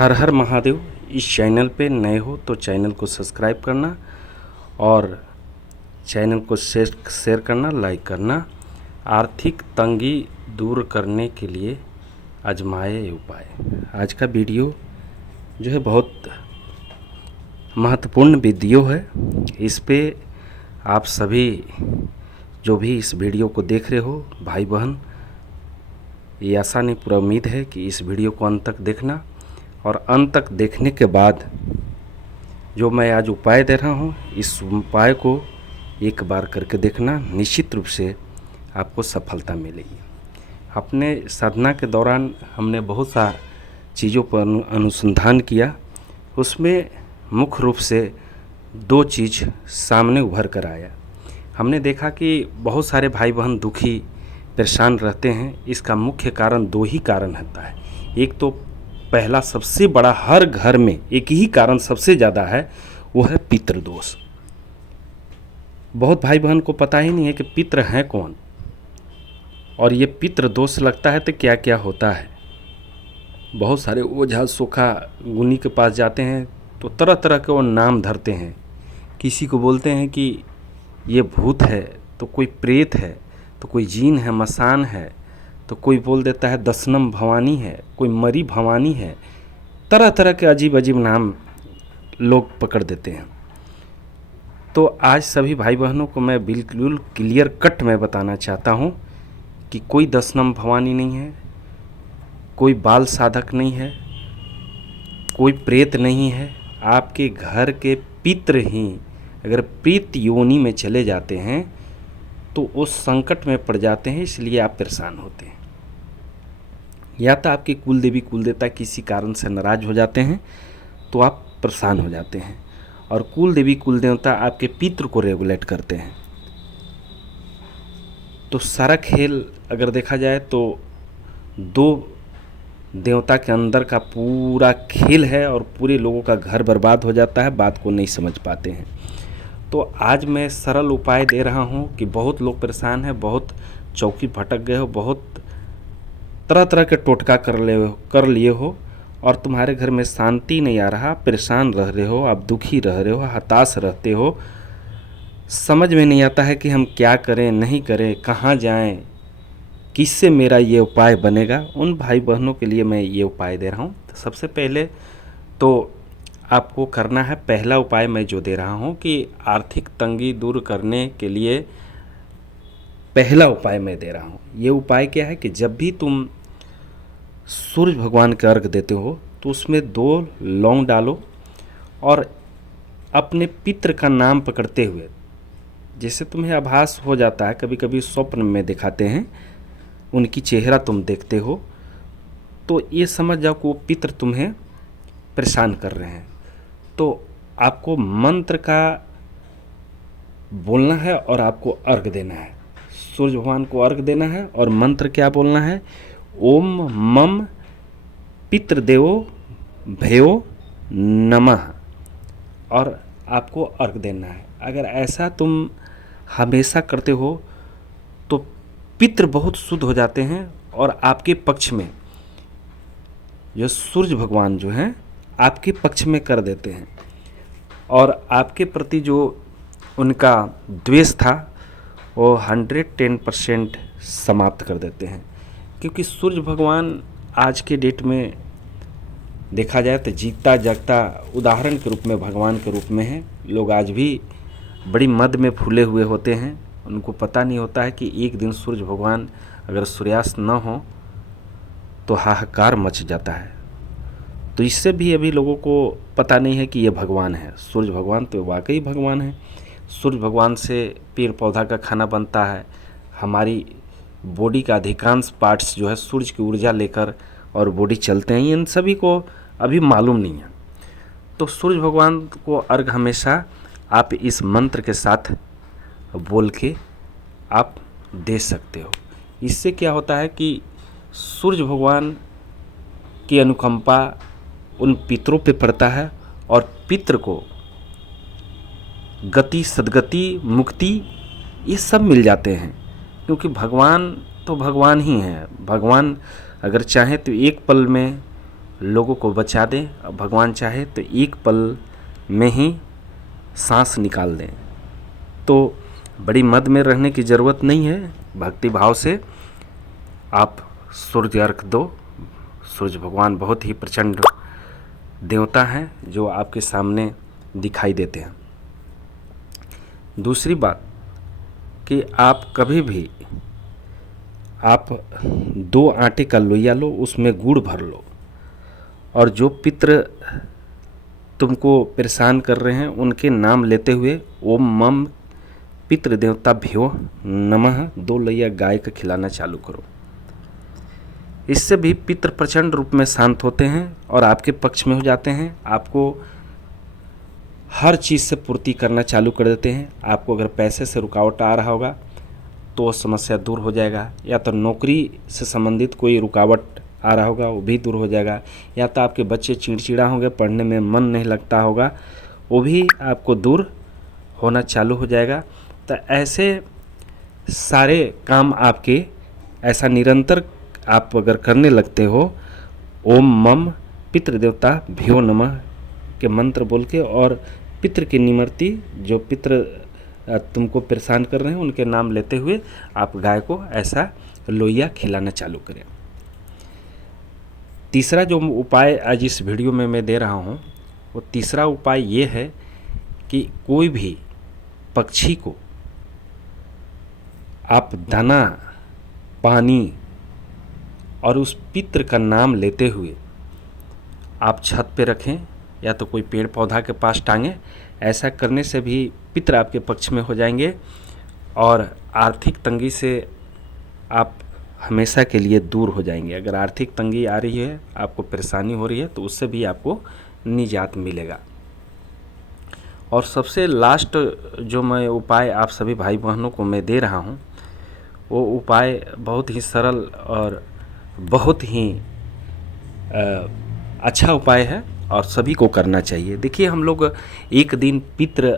हर हर महादेव। इस चैनल पे नए हो तो चैनल को सब्सक्राइब करना और चैनल को शेयर करना, लाइक करना। आर्थिक तंगी दूर करने के लिए आजमाए ये उपाय। आज का वीडियो जो है बहुत महत्वपूर्ण वीडियो है। इस पे आप सभी जो भी इस वीडियो को देख रहे हो भाई बहन, ये आशा नहीं पूरा उम्मीद है कि इस वीडियो को अंत तक देखना और अंत तक देखने के बाद जो मैं आज उपाय दे रहा हूँ, इस उपाय को एक बार करके देखना। निश्चित रूप से आपको सफलता मिलेगी। अपने साधना के दौरान हमने बहुत सा चीज़ों पर अनुसंधान किया। उसमें मुख्य रूप से दो चीज़ सामने उभर कर आया। हमने देखा कि बहुत सारे भाई बहन दुखी परेशान रहते हैं। इसका मुख्य कारण दो ही कारण होता है। एक तो पहला सबसे बड़ा, हर घर में एक ही कारण सबसे ज़्यादा है, वो है पितृदोष। बहुत भाई बहन को पता ही नहीं है कि पितृ हैं कौन, और ये पितृदोष लगता है तो क्या क्या होता है। बहुत सारे ओझा सोखा गुनी के पास जाते हैं तो तरह तरह के वो नाम धरते हैं। किसी को बोलते हैं कि ये भूत है, तो कोई प्रेत है, तो कोई जीन है, मसान है, तो कोई बोल देता है दशनम भवानी है, कोई मरी भवानी है। तरह तरह के अजीब अजीब नाम लोग पकड़ देते हैं। तो आज सभी भाई बहनों को मैं बिल्कुल क्लियर कट में बताना चाहता हूँ कि कोई दशनम भवानी नहीं है, कोई बाल साधक नहीं है, कोई प्रेत नहीं है। आपके घर के पितृ ही अगर प्रेत योनि में चले जाते हैं तो उस संकट में पड़ जाते हैं, इसलिए आप परेशान होते हैं। या तो आपके कुल देवी कुल देवता किसी कारण से नाराज हो जाते हैं तो आप परेशान हो जाते हैं, और कुल देवी कुल देवता आपके पितृ को रेगुलेट करते हैं। तो सारा खेल अगर देखा जाए तो दो देवता के अंदर का पूरा खेल है, और पूरे लोगों का घर बर्बाद हो जाता है, बात को नहीं समझ पाते हैं। तो आज मैं सरल उपाय दे रहा हूं कि बहुत लोग परेशान हैं, बहुत चौकी भटक गए हो, बहुत तरह तरह के टोटका कर लिए हो, और तुम्हारे घर में शांति नहीं आ रहा, परेशान रह रहे हो, आप दुखी रह रहे हो, हताश रहते हो, समझ में नहीं आता है कि हम क्या करें नहीं करें, कहाँ जाएं, किससे मेरा ये उपाय बनेगा। उन भाई बहनों के लिए मैं ये उपाय दे रहा हूँ। तो सबसे पहले तो आपको करना है, पहला उपाय मैं जो दे रहा हूँ कि आर्थिक तंगी दूर करने के लिए पहला उपाय मैं दे रहा हूँ। ये उपाय क्या है कि जब भी तुम सूर्य भगवान के अर्घ देते हो तो उसमें 2 लौंग डालो, और अपने पितृ का नाम पकड़ते हुए, जैसे तुम्हें आभास हो जाता है, कभी कभी स्वप्न में दिखाते हैं, उनकी चेहरा तुम देखते हो, तो ये समझ जाओ कि वो पितृ तुम्हें परेशान कर रहे हैं। तो आपको मंत्र का बोलना है और आपको अर्घ देना है। सूर्य भगवान को अर्घ देना है और मंत्र क्या बोलना है? ओम मम पितृदेवो भयो नमः, और आपको अर्घ देना है। अगर ऐसा तुम हमेशा करते हो तो पितृ बहुत शुद्ध हो जाते हैं, और आपके पक्ष में जो सूर्य भगवान जो हैं आपके पक्ष में कर देते हैं, और आपके प्रति जो उनका द्वेष था वो 110% समाप्त कर देते हैं। क्योंकि सूर्य भगवान आज के डेट में देखा जाए तो जीता जागता उदाहरण के रूप में भगवान के रूप में है। लोग आज भी बड़ी मद में फूले हुए होते हैं, उनको पता नहीं होता है कि एक दिन सूर्य भगवान अगर सूर्यास्त न हो तो हाहाकार मच जाता है। तो इससे भी अभी लोगों को पता नहीं है कि ये भगवान है। सूर्य भगवान तो वाकई भगवान है। सूर्य भगवान से पेड़ पौधा का खाना बनता है। हमारी बॉडी का अधिकांश पार्ट्स जो है सूर्य की ऊर्जा लेकर और बॉडी चलते हैं, इन सभी को अभी मालूम नहीं है। तो सूर्य भगवान को अर्घ हमेशा आप इस मंत्र के साथ बोल के आप दे सकते हो। इससे क्या होता है कि सूर्य भगवान की अनुकंपा उन पितरों पे पड़ता है, और पितृ को गति, सद्गति, मुक्ति ये सब मिल जाते हैं। क्योंकि भगवान तो भगवान ही हैं। भगवान अगर चाहें तो एक पल में लोगों को बचा दें। भगवान चाहे तो एक पल में ही सांस निकाल दें। तो बड़ी मद में रहने की ज़रूरत नहीं है, भक्ति भाव से आप सूर्य अर्घ दो। सूर्य भगवान बहुत ही प्रचंड देवता हैं जो आपके सामने दिखाई देते हैं। दूसरी बात कि आप कभी भी आप 2 आटे का लोइया लो, उसमें गुड़ भर लो, और जो पितृ तुमको परेशान कर रहे हैं उनके नाम लेते हुए ओम मम पितृ देवता भ्यो नमः 2 लोइया गाय का खिलाना चालू करो। इससे भी पितृ प्रचंड रूप में शांत होते हैं और आपके पक्ष में हो जाते हैं। आपको हर चीज़ से पूर्ति करना चालू कर देते हैं। आपको अगर पैसे से रुकावट आ रहा होगा तो वो समस्या दूर हो जाएगा, या तो नौकरी से संबंधित कोई रुकावट आ रहा होगा वो भी दूर हो जाएगा, या तो आपके बच्चे चिड़चिड़ा होंगे, पढ़ने में मन नहीं लगता होगा, वो भी आपको दूर होना चालू हो जाएगा। तो ऐसे सारे काम आपके ऐसा निरंतर आप अगर करने लगते हो, ओम मम पितृदेवता भ्यो नमः के मंत्र बोल के, और पितृ की निमृति जो पितृ तुमको परेशान कर रहे हैं उनके नाम लेते हुए आप गाय को ऐसा लोइया खिलाना चालू करें। तीसरा जो उपाय आज इस वीडियो में मैं दे रहा हूँ वो तीसरा उपाय ये है कि कोई भी पक्षी को आप दाना, पानी और उस पितृ का नाम लेते हुए आप छत पे रखें या तो कोई पेड़ पौधा के पास टांगें। ऐसा करने से भी पितृ आपके पक्ष में हो जाएंगे और आर्थिक तंगी से आप हमेशा के लिए दूर हो जाएंगे। अगर आर्थिक तंगी आ रही है, आपको परेशानी हो रही है, तो उससे भी आपको निजात मिलेगा। और सबसे लास्ट जो मैं उपाय आप सभी भाई बहनों को मैं दे रहा हूँ वो उपाय बहुत ही सरल और बहुत ही अच्छा उपाय है और सभी को करना चाहिए। देखिए, हम लोग एक दिन पितृ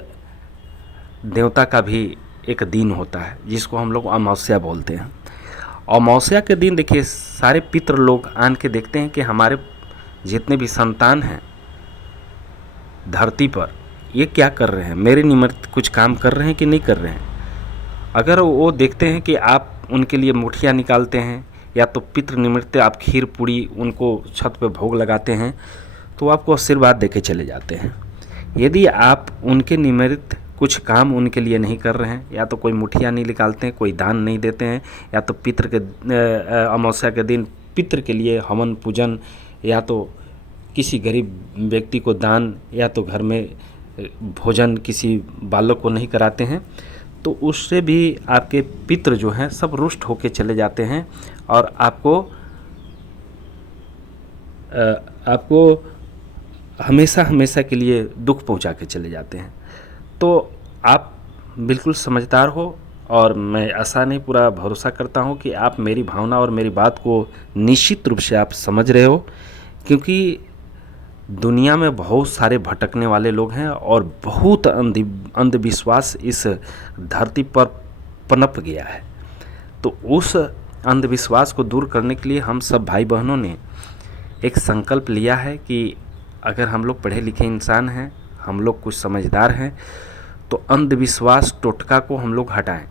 देवता का भी एक दिन होता है जिसको हम लोग अमावस्या बोलते हैं। अमावस्या के दिन देखिए सारे पितृ लोग आन के देखते हैं कि हमारे जितने भी संतान हैं धरती पर ये क्या कर रहे हैं, मेरे निमित्त कुछ काम कर रहे हैं कि नहीं कर रहे हैं। अगर वो देखते हैं कि आप उनके लिए मुठिया निकालते हैं या तो पितृ निमित्त आप खीर पूड़ी उनको छत पे भोग लगाते हैं तो आपको आशीर्वाद देके चले जाते हैं। यदि आप उनके निमित्त कुछ काम उनके लिए नहीं कर रहे हैं, या तो कोई मुठिया नहीं निकालते हैं, कोई दान नहीं देते हैं, या तो पितृ के अमावस्या के दिन पितृ के लिए हवन पूजन या तो किसी गरीब व्यक्ति को दान या तो घर में भोजन किसी बालक को नहीं कराते हैं, तो उससे भी आपके पितृ जो हैं सब रुष्ट होके चले जाते हैं और आपको हमेशा हमेशा के लिए दुख पहुंचा के चले जाते हैं। तो आप बिल्कुल समझदार हो और मैं आशा नहीं पूरा भरोसा करता हूं कि आप मेरी भावना और मेरी बात को निश्चित रूप से आप समझ रहे हो, क्योंकि दुनिया में बहुत सारे भटकने वाले लोग हैं और बहुत अंधविश्वास इस धरती पर पनप गया है। तो उस अंधविश्वास को दूर करने के लिए हम सब भाई बहनों ने एक संकल्प लिया है कि अगर हम लोग पढ़े लिखे इंसान हैं, हम लोग कुछ समझदार हैं, तो अंधविश्वास टोटका को हम लोग हटाएं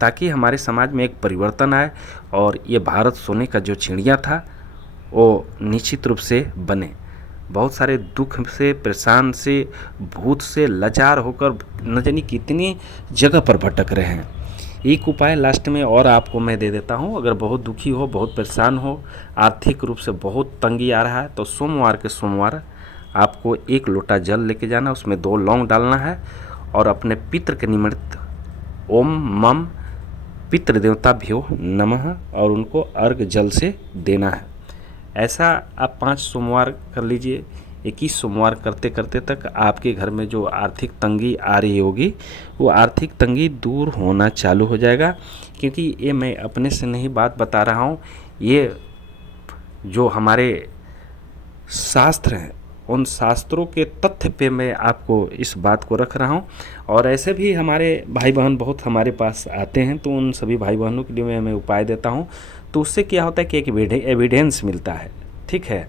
ताकि हमारे समाज में एक परिवर्तन आए और ये भारत सोने का जो चिड़िया था वो निश्चित रूप से बने। बहुत सारे दुख से, परेशान से, भूत से लाचार होकर न जाने कितनी जगह पर भटक रहे हैं। एक उपाय लास्ट में और आपको मैं दे देता हूँ। अगर बहुत दुखी हो, बहुत परेशान हो, आर्थिक रूप से बहुत तंगी आ रहा है, तो सोमवार के सोमवार आपको 1 लोटा जल लेके जाना, उसमें 2 लौंग डालना है और अपने पितृ के निमित्त ओम मम पितृ देवता भ्यो नमः और उनको अर्घ जल से देना है। ऐसा आप 5 सोमवार कर लीजिए। 21 सोमवार करते करते तक आपके घर में जो आर्थिक तंगी आ रही होगी वो आर्थिक तंगी दूर होना चालू हो जाएगा। क्योंकि ये मैं अपने से नहीं बात बता रहा हूँ, ये जो हमारे शास्त्र हैं उन शास्त्रों के तथ्य पे मैं आपको इस बात को रख रहा हूँ। और ऐसे भी हमारे भाई बहन बहुत हमारे पास आते हैं, तो उन सभी भाई बहनों के लिए मैं उपाय देता हूँ। तो उससे क्या होता है कि एक एविडेंस मिलता है, ठीक है।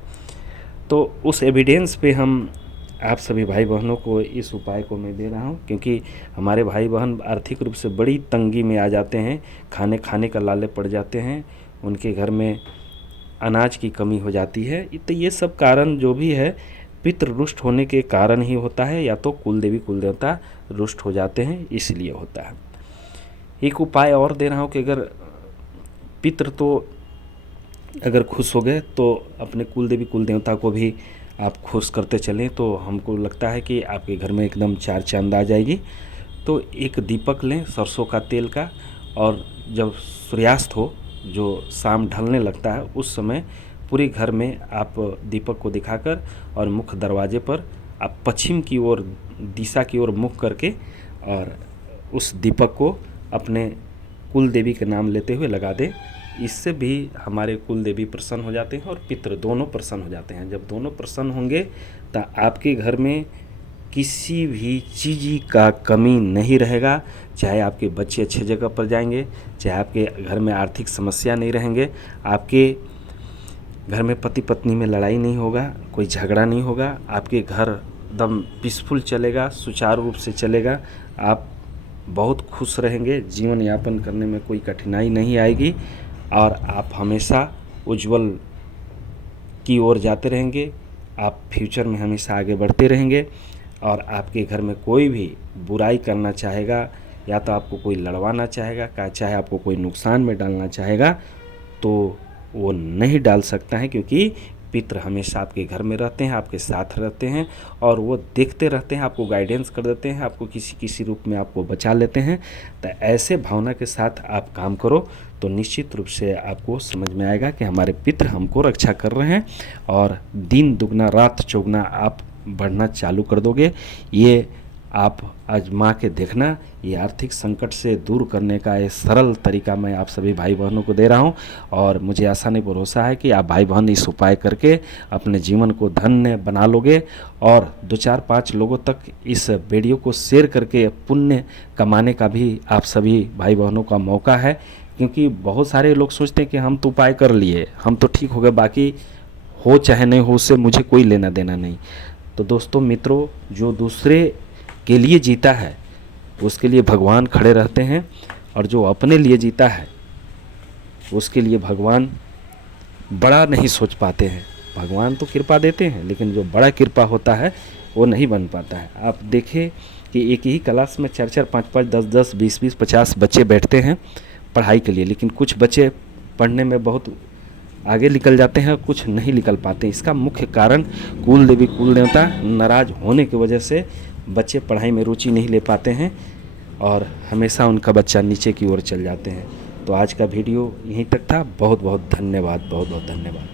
तो उस एविडेंस पे हम आप सभी भाई बहनों को इस उपाय को मैं दे रहा हूँ, क्योंकि हमारे भाई बहन आर्थिक रूप से बड़ी तंगी में आ जाते हैं, खाने का लाले पड़ जाते हैं, उनके घर में अनाज की कमी हो जाती है। तो ये सब कारण जो भी है पितृ रुष्ट होने के कारण ही होता है, या तो कुल देवी कुल देवता रुष्ट हो जाते हैं इसलिए होता है। एक उपाय और दे रहा हूँ कि अगर पितृ तो अगर खुश हो गए तो अपने कुल देवी कुल देवता को भी आप खुश करते चलें, तो हमको लगता है कि आपके घर में एकदम चार चांद आ जाएगी। तो एक दीपक लें सरसों का तेल का, और जब सूर्यास्त हो, जो शाम ढलने लगता है, उस समय पूरे घर में आप दीपक को दिखाकर और मुख्य दरवाजे पर आप पश्चिम की ओर दिशा की ओर मुख करके और उस दीपक को अपने कुल देवी के नाम लेते हुए लगा दें। इससे भी हमारे कुल देवी प्रसन्न हो जाते हैं और पितृ दोनों प्रसन्न हो जाते हैं। जब दोनों प्रसन्न होंगे तो आपके घर में किसी भी चीज़ का कमी नहीं रहेगा। चाहे आपके बच्चे अच्छे जगह पर जाएंगे, चाहे आपके घर में आर्थिक समस्या नहीं रहेंगे, आपके घर में पति पत्नी में लड़ाई नहीं होगा, कोई झगड़ा नहीं होगा, आपके घर एकदम पीसफुल चलेगा, सुचारू रूप से चलेगा, आप बहुत खुश रहेंगे, जीवन यापन करने में कोई कठिनाई नहीं आएगी और आप हमेशा उज्जवल की ओर जाते रहेंगे। आप फ्यूचर में हमेशा आगे बढ़ते रहेंगे और आपके घर में कोई भी बुराई करना चाहेगा या तो आपको कोई लड़वाना चाहेगा, चाहे आपको कोई नुकसान में डालना चाहेगा, तो वो नहीं डाल सकता है, क्योंकि पितृ हमेशा आपके घर में रहते हैं, आपके साथ रहते हैं और वो देखते रहते हैं, आपको गाइडेंस कर देते हैं, आपको किसी रूप में आपको बचा लेते हैं। तो ऐसे भावना के साथ आप काम करो तो निश्चित रूप से आपको समझ में आएगा कि हमारे पितृ हमको रक्षा कर रहे हैं और दिन दुगना रात चौगुना आप बढ़ना चालू कर दोगे। ये आप आजमा के देखना, ये आर्थिक संकट से दूर करने का ये सरल तरीका मैं आप सभी भाई बहनों को दे रहा हूँ और मुझे आशा नहीं भरोसा है कि आप भाई बहन इस उपाय करके अपने जीवन को धन्य बना लोगे और 2-4-5 लोगों तक इस वीडियो को शेयर करके पुण्य कमाने का भी आप सभी भाई बहनों का मौका है। क्योंकि बहुत सारे लोग सोचते हैं कि हम तो उपाय कर लिए, हम तो ठीक हो गए, बाकी हो चाहे नहीं हो उससे मुझे कोई लेना देना नहीं। तो दोस्तों मित्रों, जो दूसरे के लिए जीता है उसके लिए भगवान खड़े रहते हैं और जो अपने लिए जीता है उसके लिए भगवान बड़ा नहीं सोच पाते हैं। भगवान तो कृपा देते हैं लेकिन जो बड़ा कृपा होता है वो नहीं बन पाता है। आप देखें कि एक ही क्लास में 4-4, 5-5, 10-10, 20-20, 50 बच्चे बैठते हैं पढ़ाई के लिए, लेकिन कुछ बच्चे पढ़ने में बहुत आगे निकल जाते हैं, कुछ नहीं निकल पाते। इसका मुख्य कारण कुल देवी कुल देवता नाराज होने की वजह से बच्चे पढ़ाई में रुचि नहीं ले पाते हैं और हमेशा उनका बच्चा नीचे की ओर चल जाते हैं। तो आज का वीडियो यहीं तक था। बहुत बहुत धन्यवाद, बहुत बहुत धन्यवाद।